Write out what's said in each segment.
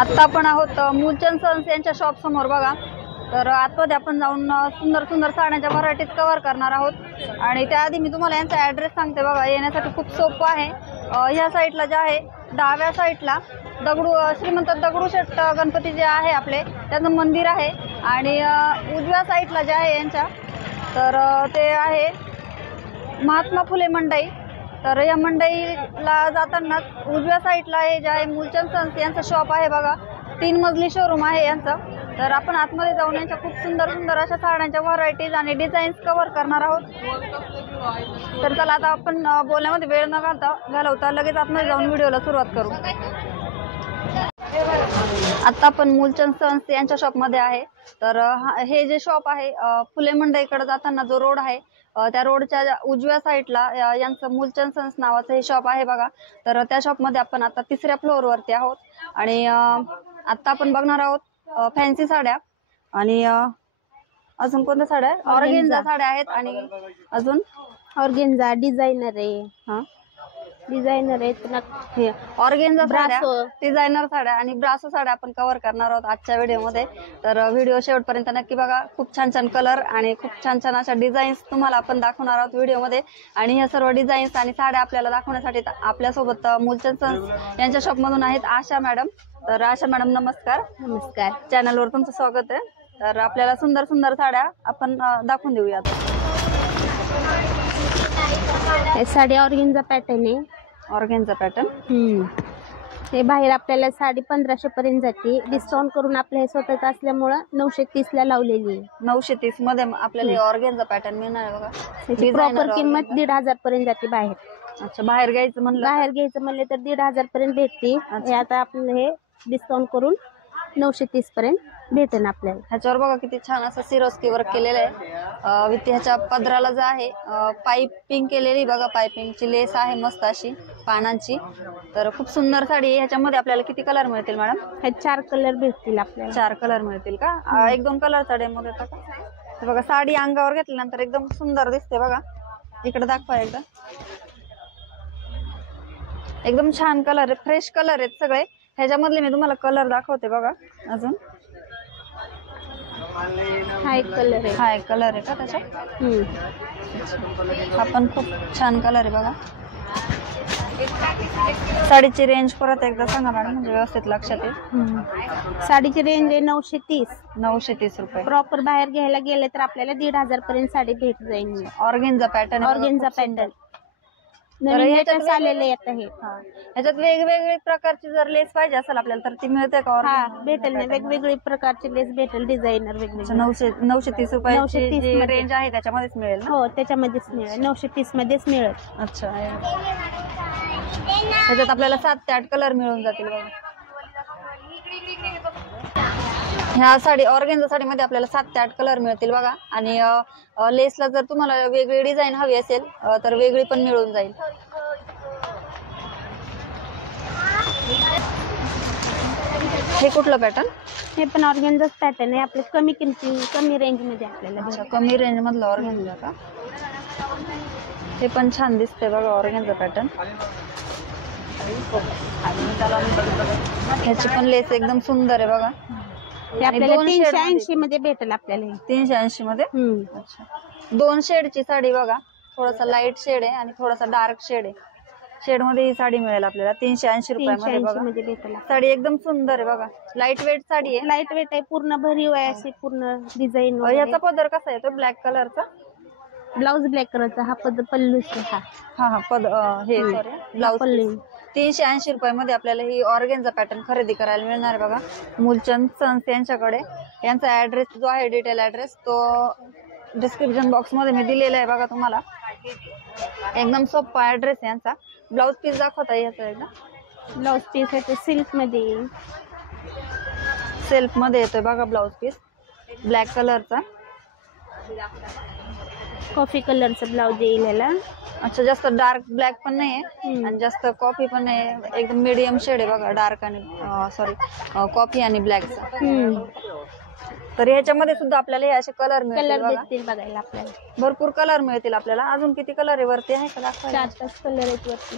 आता आपण आहोत मूलचंद सन्स यांच्या शॉप समोर बघा। तर आतमध्ये आपण जाऊन सुंदर सुंदर साड्यांच्या व्हरायटीज कव्हर करणार आहोत। आणि त्याआधी मी तुम्हाला यांचा ॲड्रेस सांगते बघा, येण्यासाठी खूप सोपं आहे। ह्या साईडला जे आहे डाव्या साईडला श्रीमंत दगडूशेठ गणपती जे आहे आपले त्याचं मंदिर आहे। आणि उजव्या साईडला जे आहे यांच्या तर ते आहे महात्मा फुले मंडई। तर या मंडईला जाताना उजव्या साईडला हे जे आहे मूलचंद सन्स यांचं शॉप आहे बघा। 3 मजली शोरूम आहे यांचं। तर आपण आतमध्ये जाऊन यांच्या खूप सुंदर सुंदर अशा साड्यांच्या व्हरायटीज आणि डिझाईन्स कव्हर करणार आहोत। तर चला आता आपण बोलण्यामध्ये वेळ न घालवता लगेच आतमध्ये जाऊन व्हिडिओला सुरुवात करू। आता आपण मूलचंद सन्स यांच्या शॉपमध्ये आहे। तर हे जे शॉप आहे फुले मंडईकडे जाताना जो रोड आहे त्या रोडच्या उजव्या साईडला यांचं मूलचंद सन्स नावाचं हे शॉप आहे बघा। तर त्या शॉपमध्ये आपण आता 3ऱ्या फ्लोअरवरती आहोत। आणि आता आपण बघणार आहोत फॅन्सी साड्या आणि अजून कोणत्या साड्या ऑर्गेन्झा साड्या आहेत आणि अजून ऑर्गेन्झा डिझायनर आहे। हा डिझायनर आहेत हे ऑर्गेन्झा साड्या डिझायनर साड्या आणि ब्रासो साड्या आपण कव्हर करणार आहोत आजच्या व्हिडिओमध्ये। तर व्हिडिओ शेवटपर्यंत नक्की बघा। खूप छान छान कलर आणि खूप छान छान अशा डिझाईन्स तुम्हाला आपण दाखवणार आहोत व्हिडिओमध्ये। आणि ह्या सर्व डिझाईन्स आणि साड्या आपल्याला दाखवण्यासाठी आपल्यासोबत मूलचंद सन्स यांच्या शॉपमधून आहेत आशा मॅडम। तर आशा मॅडम नमस्कार। नमस्कार, चॅनलवर तुमचं स्वागत आहे। तर आपल्याला सुंदर सुंदर साड्या आपण दाखवून देऊयात। हे साडी ऑर्गेन्झा पॅटर्न आहे। ऑर्गेन्झा पॅटर्न हे बाहेर आपल्याला साडी 1500 पर्यंत जाते। डिस्काउंट करून आपल्या हे स्वतःच असल्यामुळे 930 ला लावलेली आहे। 930 मध्ये आपल्याला ऑर्गेन्झा पॅटर्न मिळणार आहे बघा। त्याची प्रॉपर किंमत 1500 पर्यंत जाते बाहेर। अच्छा, बाहेर घ्यायचं म्हणलं तर 1500 पर्यंत भेटते। हे आता आपण हे डिस्काउंट करून 930 पर्यंत भेटेन आपल्याला। ह्याच्यावर बघा किती छान असं सिरोस्की वर्क केलेलं आहे। विथ ह्याच्या पदराला जो आहे पाइपिंग केलेली बघा, पाइपिंगची लेस आहे मस्त अशी पानांची। तर खूप सुंदर साडी। ह्याच्यामध्ये आपल्याला किती कलर मिळतील मॅडम? हे 4 कलर भेटतील आपल्याला। 4 कलर मिळतील का? 1-2 कलर साडीमध्ये का? तर बघा साडी अंगावर घेतल्यानंतर एकदम सुंदर दिसते बघा। इकडे दाखवा एकदा। एकदम छान कलर आहे, फ्रेश कलर आहेत सगळे। ह्याच्यामधले मी तुम्हाला कलर दाखवते बघा। अजून हा एक कलर आहे। हा एक कलर आहे का त्याच्यात? हा पण खूप छान कलर आहे बघा। साडीची रेंज परत एकदा सांगा मॅडम, म्हणजे व्यवस्थित लक्षात येईल। साडीची रेंज आहे 930। 930 रुपये। प्रॉपर बाहेर घ्यायला गेले तर आपल्याला 1500 पर्यंत साडी भेट जाईल। ऑर्गेन्झा पॅटर्न लेटेस्ट आलेले आता हे। ह्याच्यात वेगवेगळ्या प्रकारची जर लेस पाहिजे असेल आपल्याला तर ती मिळते का? हा भेटेल ना, वेगवेगळी प्रकारची लेस भेटेल, डिझायनर वेगवेगळे। 930 रुपयाची जी रेंज आहे त्याच्यामध्येच मिळेल ना? हो त्याच्यामध्येच मिळेल, 930 मध्येच मिळेल। अच्छा, त्याच्यात आपल्याला 7 ते 8 कलर मिळून जातील बघा। ह्या साडी ऑर्गेन्झा साडीमध्ये आपल्याला 7 ते 8 कलर मिळतील बघा। आणि लेसला जर तुम्हाला वेगळी डिझाईन हवी असेल तर वेगळी पण मिळून जाईल। हे कुठलं पॅटर्न? हे पण ऑर्गेन्झाच पॅटर्न आहे। आपल्या कमी किमती कमी रेंज मध्ये आपल्याला। अच्छा, कमी रेंज मधलं ऑर्गेन्झा का? हे पण छान दिसते बघा ऑर्गेन्झा पॅटर्न। ह्याची पण लेस एकदम सुंदर आहे बघा। हे आपल्याला 380 मध्ये भेटेल आपल्याला। 380 मध्ये? अच्छा, 2 शेडची साडी बघा। थोडासा लाईट शेड आहे आणि थोडासा डार्क शेड आहे। शेड मध्ये ही साडी मिळेल आपल्याला 380 रुपयामध्ये बघा। साडी एकदम सुंदर आहे बघा। लाईट वेट साडी आहे। लाईट वेट आहे, पूर्ण भरीव आहे अशी पूर्ण डिझाईन। याचा पदर कसा येतो? ब्लॅक कलरचा ब्लाउज ब्लॅक कलरचा। हा पल्लू हा हे सॉरी ब्लाउज पल्लू। 380 रुपयामध्ये आपल्याला ही ऑर्गेन्झा पॅटर्न खरेदी करायला मिळणार आहे बघा मूलचंद सन्स यांच्याकडे। यांचा ऍड्रेस जो आहे डिटेल ऍड्रेस तो डिस्क्रिप्शन बॉक्स मध्ये मी दिलेला आहे बघा तुम्हाला। एकदम सोपा ऍड्रेस आहे यांचा। ब्लाउज पीस दाखवता याचा एकदा? ब्लाउज पीस आहे सिल्क मध्ये, सेल्फ मध्ये येतोय बघा ब्लाउज पीस ब्लॅक कलरचा। कॉफी कलरचा ब्लाउज येईल ह्याला। अच्छा, जास्त डार्क ब्लॅक पण नाहीये आणि जास्त कॉफी पण नाही, एकदम मीडियम शेड आहे बघा। डार्क आणि सॉरी कॉफी आणि ब्लॅकचा। तर ह्याच्यामध्ये सुद्धा आपल्याला हे असे कलर मिळतील कलर बघा. भेटतील बघायला आपल्याला. भरपूर कलर मिळतील आपल्याला. अजून किती कलर आहे वरती आहे का दाखवायला? 4-5 कलर आहेत वरती.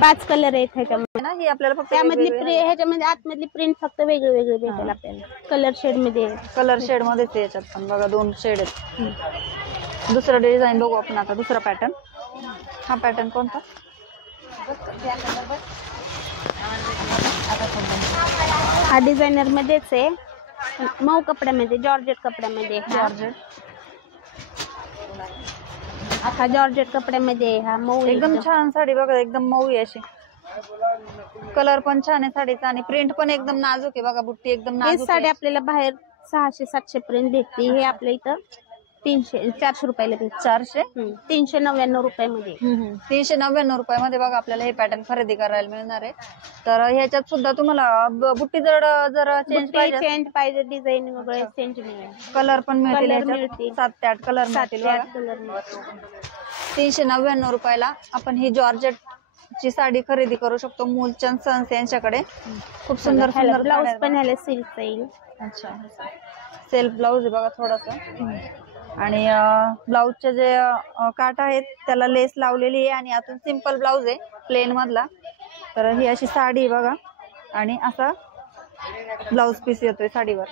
5 कलर आहेत ह्याच्यामध्ये ना ही आपल्याला फक्त त्यामधली ह्याच्यामध्ये आतमधली प्रिंट फक्त वेगळे वेगळे भेटेल आपल्याला. कलर शेड मध्ये कलर शेड मध्येच आहे याच्यात पण बघा 2 शेड आहेत. दुसरा डिझाईन बघू आपण आता. दुसरा पॅटर्न. हा पॅटर्न कोणता? हा डिझायनर मध्येच आहे. मऊ कपड्यामध्ये, जॉर्जेट कपड्यामध्ये. जॉर्जेट. हा जॉर्जेट कपड्यामध्ये. हा मऊ एकदम छान साडी बघा. एकदम मऊ आहे अशी. कलर पण छान आहे साडीचा आणि प्रिंट पण एकदम नाजूक आहे बघा. बुट्टी एकदम ही नाजूक साडी आहे. आपल्याला बाहेर 600-700 पर्यंत भेटते. हे आपल्या इथं 300-400 रुपयाला भेटते. 400 399 रुपयामध्ये. 399 रुपयामध्ये बघा आपल्याला हे पॅटर्न खरेदी करायला मिळणार आहे. तर ह्याच्यात सुद्धा तुम्हाला बुट्टी जर चेंज पाहिजे, डिझाईन वगैरे चेंज मिळेल. कलर पण मिळतील. कलर मिळतील. 7 ते 8 कलर मिळतील बघा. कलर मिळतील. 399 रुपयाला आपण ही जॉर्जेट ची साडी खरेदी करू शकतो. मूलचंद सन्स यांच्याकडे खूप सुंदर सुंदर ब्लाउज पण ह्याला सिल्क येईल. अच्छा. सेल्फ ब्लाउज आहे बघा थोडासा. आणि ब्लाउजचे जे काठ आहेत त्याला लेस लावलेली आहे आणि आतून सिंपल ब्लाउज आहे प्लेन मधला. तर ही अशी साडी आहे बघा आणि असा ब्लाउज पीस येतोय साडीवर.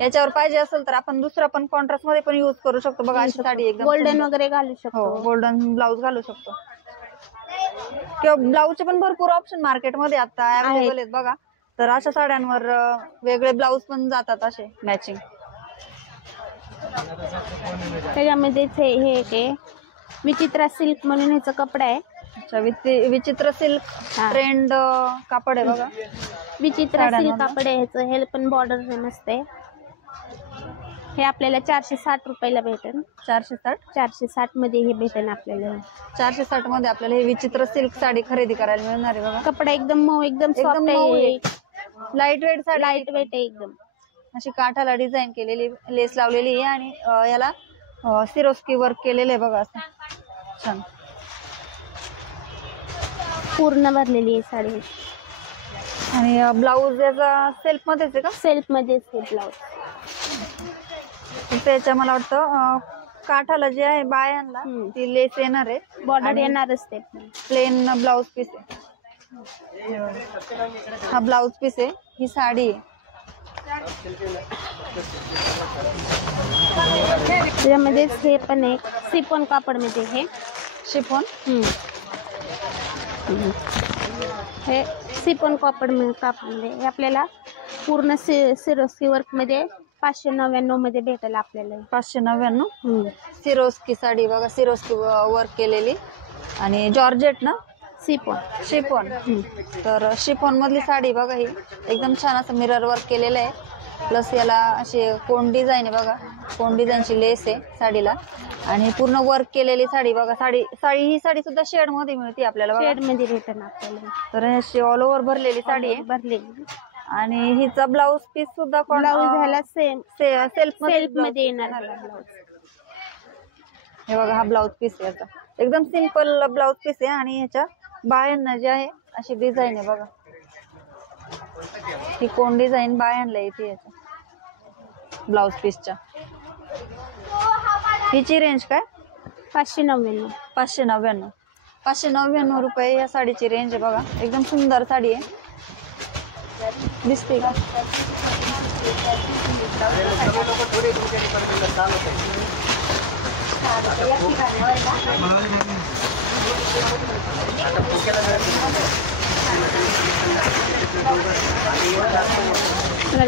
याच्यावर पाहिजे असेल तर आपण दुसरा पण कॉन्ट्रास्ट मध्ये पण युज करू शकतो बघा. अशी साडी एकदम गोल्डन वगैरे घालू शकतो. गोल्डन ब्लाउज घालू शकतो. किंवा ब्लाउजचे पण भरपूर ऑप्शन मार्केटमध्ये आता अवेलेबल आहेत बघा. तर अशा साड्यांवर वेगळे ब्लाउज पण जातात असे मॅचिंग. त्याच्यामध्येच हे एक आहे विचित्रा सिल्क म्हणून ह्याचा कपडा आहे. अच्छा. विचित्र सिल्क ट्रेंड कापड आहे बघा. विचित्रा सिल्क कापड आहे ह्याचं. हे पण बॉर्डर मस्त आहे. हे आपल्याला 460 रुपयाला भेटेल. 460 मध्ये हे भेटेल आपल्याला. 460 मध्ये आपल्याला हे विचित्र सिल्क साडी खरेदी करायला मिळणार आहे बघा. कपडा एकदम मऊ, एकदम सॉफ्ट आहे. Lightweight sari. Lightweight आहे एकदम. अशी काठाला डिझाईन केलेली लेस लावलेली आहे आणि याला सिरोस्की वर्क केलेलं आहे बघा असं छान. पूर्ण भरलेली आहे साडी. आणि ब्लाऊज याचा सेल्फ मध्येच आहे का? सेल्फ मध्येच आहे ब्लाऊज. त्याच्या मला वाटतं काठाला जे आहे बायांना ती लेस येणार आहे. बॉर्डर येणारच ते. प्लेन ब्लाऊज पीस आहे. हा ब्लाऊज पीस आहे. ही साडी आहे. त्याच्यामध्येच हे पण एक सिफॉन कापड मध्ये. हे शिफॉन. हे सिफॉन कापड मध्ये हे आपल्याला पूर्ण सिरोस्की वर्क मध्ये 599 मध्ये भेटेल आपल्याला. 599. सिरोस्की साडी बघा. सिरोस्की वर्क केलेली आणि जॉर्जेट ना. शिफॉन. तर शिफॉन मधली साडी बघा. ही एकदम छान असं मिरर वर्क केलेलं आहे. प्लस याला अशी कोण डिझाईन आहे बघा. कोण डिझाईनची लेस आहे साडीला आणि पूर्ण वर्क केलेली साडी बघा. ही साडी सुद्धा शेड मध्ये मिळते आपल्याला. शेड मध्ये भेटेल आपल्याला. तर अशी ऑल ओव्हर भरलेली साडी आहे. भरलेली. आणि हिचा ब्लाऊज पीस सुद्धा ब्लाऊज ह्याला सेल्फ मध्ये येणार. हे बघा हा ब्लाऊज पीस आहे याचा. एकदम सिंपल ब्लाऊज पीस आहे आणि ह्याच्या बायांना जे आहे अशी डिझाईन आहे बघा. ही कोण डिझाईन बायांना येते याच्या ब्लाऊज पीसच्या. हिची रेंज काय? 599. 599 रुपये या साडीची रेंज आहे बघा. एकदम सुंदर साडी आहे. दिसते का?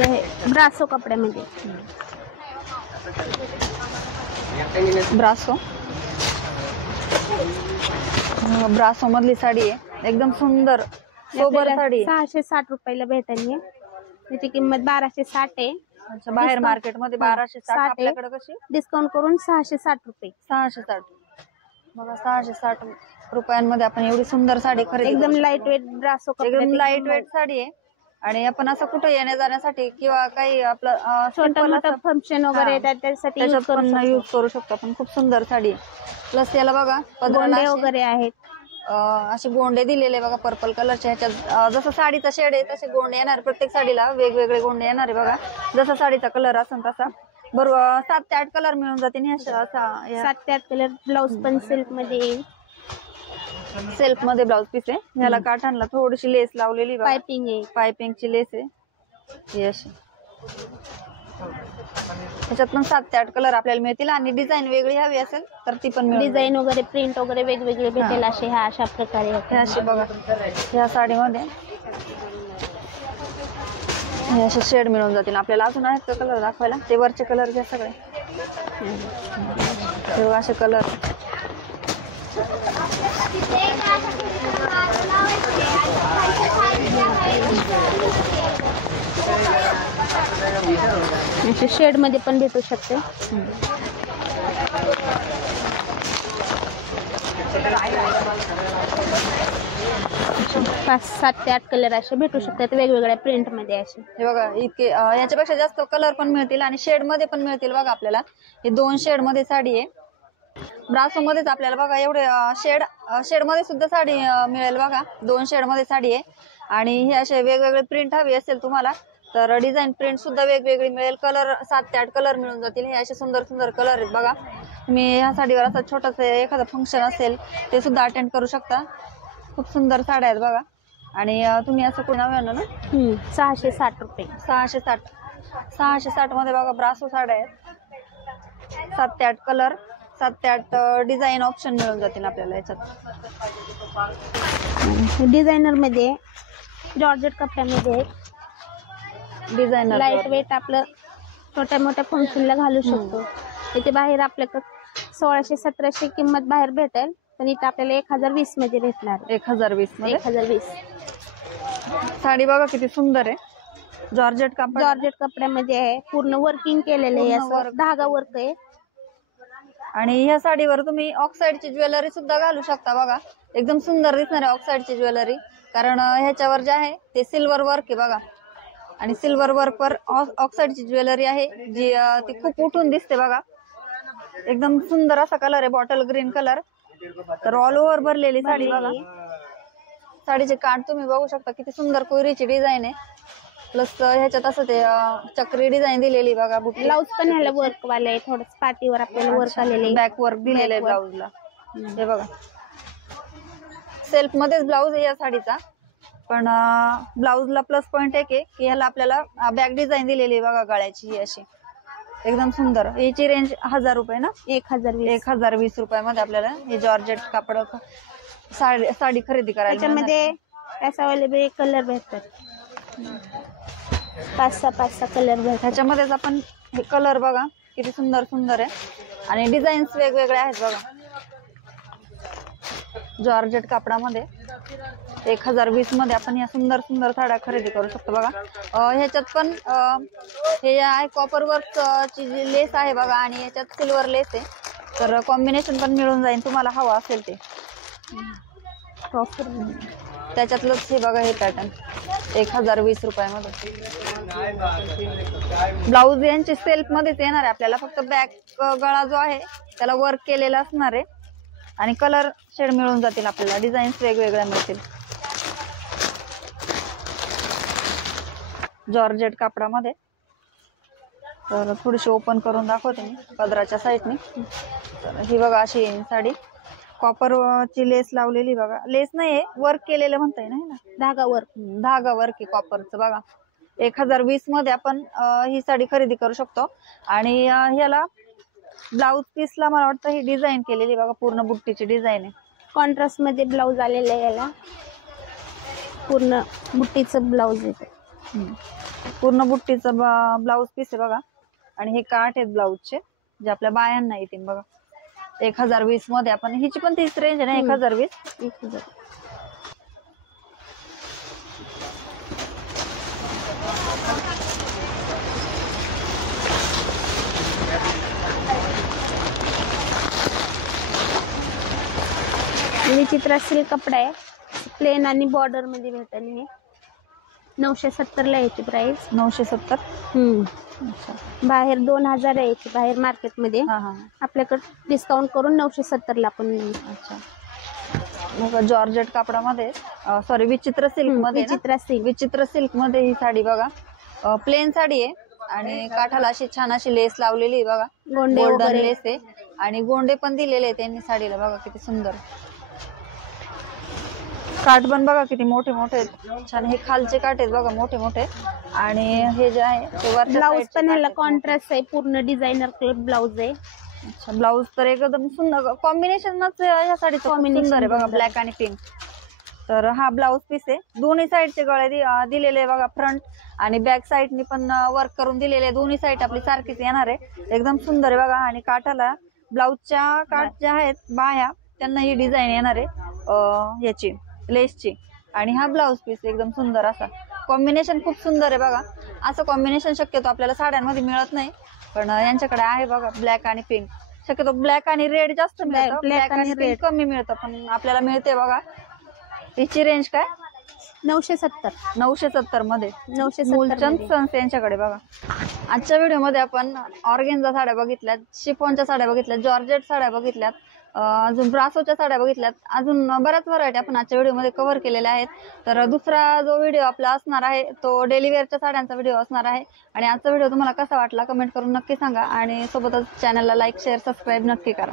हे ब्रासो कपड्यामध्ये. ब्रासो मधली साडी आहे. एकदम सुंदर सोबर साडी. 660 रुपयाला भेटेल. त्याची किंमत 1260 आहे. बाहेर मार्केट मध्ये 1260. आपल्याकडे कशी डिस्काउंट करून 660 रुपये. 660 बघा. 660 रुपयांमध्ये आपण एवढी सुंदर साडी खरेदी. एकदम लाईट वेट ब्रासो. एकदम लाईट वेट साडी आहे आणि आपण असं कुठे येण्या जाण्यासाठी किंवा काही आपलं छोटं मोठं फंक्शन वगैरे त्याच्यासाठी यूज करू शकतो आपण. खूप सुंदर साडी आहे. प्लस याला बघा गोंडे वगैरे आहेत. असे गोंडे दिलेले बघा पर्पल कलरचे. ह्याच्यात जसं साडीचा शेड आहे तसे गोंडे येणार. प्रत्येक साडीला वेगवेगळे गोंडे येणार आहे बघा. जसा साडीचा कलर असेल तसा. बरोबर 7 ते 8 कलर मिळून जातील. 7 ते 8 कलर. ब्लाऊज पण सिल्क मध्ये येईल. सेल्फ मध्ये ब्लाऊज पीस आहे. ह्याला काठांना थोडीशी लेस लावलेली पायपिंग आहे. पायपिंगची लेस आहे ही अशी. त्याच्यात पण 7 ते 8 कलर आपल्याला मिळतील. आणि डिझाईन वेगळी हवी असेल तर ती पण डिझाईन वगैरे प्रिंट वगैरे वेगवेगळे भेटेल असे. ह्या अशा प्रकारे हे असे बघा. ह्या साडीमध्ये हे असे शेड मिळून जातील आपल्याला. अजून आहेत का कलर दाखवायला? ते वरचे कलर घ्या सगळे. हे असे कलर. शेड मध्ये पण भेटू शकते. 7 ते 8 कलर असे भेटू शकतात वेगवेगळ्या प्रिंट मध्ये असे. हे बघा इतके याच्यापेक्षा जास्त कलर पण मिळतील आणि शेड मध्ये पण मिळतील बघा आपल्याला. हे 2 शेड मध्ये साडी आहे. ब्रासो मध्येच आपल्याला बघा एवढे शेड मध्ये सुद्धा साडी मिळेल बघा. 2 शेड मध्ये साडी आहे. आणि हे असे वेगवेगळे प्रिंट हवी असेल तुम्हाला तर डिझाईन प्रिंट सुद्धा वेगवेगळी मिळेल. कलर 7 ते 8 कलर मिळून जातील. हे असे सुंदर सुंदर कलर आहेत बघा. तुम्ही ह्या साडीवर असं छोटंसं एखादं फंक्शन असेल ते सुद्धा अटेंड करू शकता. खूप सुंदर साड्या आहेत बघा. आणि तुम्ही असं कोणी नाव ना 660 रुपये. 660 मध्ये बघा ब्रासो साड्या आहेत. 7 ते 8 कलर 7 ते 8 डिझाईन ऑप्शन मिळून जातील आपल्याला याच्यात. डिझायनर मध्ये जॉर्जेट कपड्यामध्ये डिझायनर लाईट वेट आपलं छोट्या मोठ्या फंक्शनला घालू शकतो. इथे बाहेर आपल्याकडे 1600-1700 किंमत बाहेर भेटेल. पण इथे आपल्याला 1020 मध्ये भेटणार. 1020 मध्ये 1020 साडी बघा किती सुंदर आहे. जॉर्जेट कपड्यामध्ये आहे. पूर्ण वर्किंग केलेलं आहे. असं धागा वर्क आहे. आणि ह्या साडीवर तुम्ही ऑक्साईडची ज्वेलरी सुद्धा घालू शकता बघा. एकदम सुंदर दिसणार आहे ऑक्साईडची ज्वेलरी. कारण ह्याच्यावर जे आहे ते सिल्वर वर्क आहे बघा. आणि सिल्वर वर्क वर ऑक्साईडची ज्वेलरी आहे जी ती खूप उठून दिसते बघा. एकदम सुंदर असा कलर आहे बॉटल ग्रीन कलर. तर ऑल ओव्हर भरलेली साडी बघा. साडीचे काठ तुम्ही बघू शकता किती सुंदर कोयरीची डिझाईन आहे. प्लस ह्याच्यात असं ते चक्री डिझाईन दिलेली बघा. ब्लाऊज पण ह्याला वर्क वाले आहे. थोडं पाटीवर आपल्याला वर्क आलेले. बॅक वर्क दिलेलं आहे ब्लाऊजला. हे बघा सेल्फ मध्येच ब्लाऊज आहे या साडीचा. पण ब्लाऊजला प्लस पॉइंट एक आहे की ह्याला आपल्याला बॅक डिझाईन दिलेली आहे बघा गळ्याची. ही अशी एकदम सुंदर. याची रेंज 1000 रुपये ना. 1020 रुपयामध्ये आपल्याला हे जॉर्जेट कापड साडी खरेदी करायला. त्याच्यामध्ये अवेलेबल कलर भेटतात. 5-6 कलर भेटतात. ह्याच्यामध्येच आपण हे कलर बघा किती सुंदर सुंदर आहे. आणि डिझाईन्स वेगवेगळे आहेत बघा. जॉर्जेट कापडामध्ये 1020 मध्ये आपण या सुंदर सुंदर साड्या खरेदी करू शकतो बघा. ह्याच्यात पण हे आहे कॉपर वर्क ची जी लेस आहे बघा. आणि याच्यात सिल्वर लेस आहे. तर कॉम्बिनेशन पण मिळून जाईल तुम्हाला हवं असेल ते. त्याच्यातलंच हे बघा हे पॅटर्न 1020 रुपयामध्ये. ब्लाऊज यांची सेल्फ मध्येच येणार आहे आपल्याला. फक्त बॅक गळा जो आहे त्याला वर्क केलेला असणार आहे. आणि कलर शेड मिळून जातील आपल्याला. डिझाईन्स वेगवेगळ्या मिळतील. जॉर्जेट कापडामध्ये. तर थोडीशी ओपन करून दाखवते मी पदराच्या साईडने. तर ही बघा अशी साडी कॉपर ची लेस लावलेली बघा. लेस नाहीये वर्क केलेलं म्हणता येईल ना. धागा वर्क आहे कॉपरचं बघा. 1020 मध्ये आपण ही साडी खरेदी करू शकतो. आणि ह्याला ब्लाऊज पीसला मला वाटतं ही डिझाईन केलेली बघा. पूर्ण बुट्टीची डिझाईन आहे. कॉन्ट्रास्ट मध्ये ब्लाऊज आलेला आहे याला. पूर्ण बुट्टीचं ब्लाऊज येते. पूर्ण बुट्टीचं ब्लाऊज पीस आहे बघा. आणि हे काठ आहेत ब्लाऊजचे जे आपल्या बायांना येतील बघा. 1020 मध्ये आपण. हिची पण तीच रेंज आहे ना 1020. विचित्र सिल्क कपडा आहे. प्लेन आणि बॉर्डर मध्ये भेटेल. हे 970 ला याची प्राइस. 970. बाहेर 2000 आहे याची बाहेर मार्केट मध्ये. आपल्याकडे डिस्काउंट करून 970 ला पण. अच्छा बघा जॉर्जेट कापडामध्ये, सॉरी विचित्र सिल्क मध्ये ना? विचित्र सिल्क. विचित्र सिल्क मध्ये ही साडी बघा, प्लेन साडी आहे आणि काठाला अशी छान अशी लेस लावलेली आहे बघा, गोंडे गोल्डन वगैरे. लेस आहे आणि गोंडे पण दिलेले आहेत त्यांनी साडीला बघा किती सुंदर. काठ पण बघा किती मोठे मोठे आहेत, छान. हे खालचे काठ आहेत बघा मोठे मोठे आणि हे जे आहे ते वरच्या ब्लाऊज साईडचे पण काठ ह्याला आहेत. कॉन्ट्रास्ट आहे, पूर्ण डिझायनर ब्लाऊज आहे. अच्छा, ब्लाऊज तर एकदम सुंदर कॉम्बिनेशनच या साडीचं खूप सुंदर आहे बघा, ब्लॅक आणि पिंक. तर हा ब्लाऊज पीस आहे, दोन्ही साईडचे गळे दिलेले आहे बघा, फ्रंट आणि बॅक साईडनी पण वर्क करून दिलेले आहे. दोन्ही साईड आपली सारखीच येणार आहे, एकदम सुंदर आहे बघा. आणि काठाला ब्लाऊजच्या काठ ज्या आहेत बाह्या त्यांना ही डिझाईन येणार आहे याची लेसची. आणि हा ब्लाऊज पीस एकदम सुंदर असा कॉम्बिनेशन, खूप सुंदर आहे बघा. असं कॉम्बिनेशन शक्यतो आपल्याला साड्यांमध्ये मिळत नाही, पण यांच्याकडे आहे बघा, ब्लॅक आणि पिंक. शक्यतो ब्लॅक आणि रेड जास्त मिळतं, ब्लॅक आणि रेड कमी मिळतं, पण आपल्याला मिळते बघा. हिची रेंज काय? 970. 970 मध्ये 970 मूलचंद सन्स यांच्याकडे बघा. आजच्या व्हिडिओमध्ये आपण ऑर्गेन्झा साड्या बघितल्यात, शिफॉनच्या साड्या बघितल्यात, जॉर्जेट साड्या बघितल्यात, अजून ब्रासोच्या साड्या बघितल्यात, अजून बऱ्याच व्हरायटी आपण आजच्या व्हिडिओमध्ये कव्हर केलेल्या आहेत. तर दुसरा जो व्हिडिओ आपला असणार आहे तो डेली वेअरच्या साड्यांचा व्हिडिओ असणार आहे. आणि आजचा व्हिडिओ तुम्हाला कसा वाटला कमेंट करून नक्की सांगा आणि सोबतच चॅनलला लाईक शेअर सबस्क्राईब नक्की करा.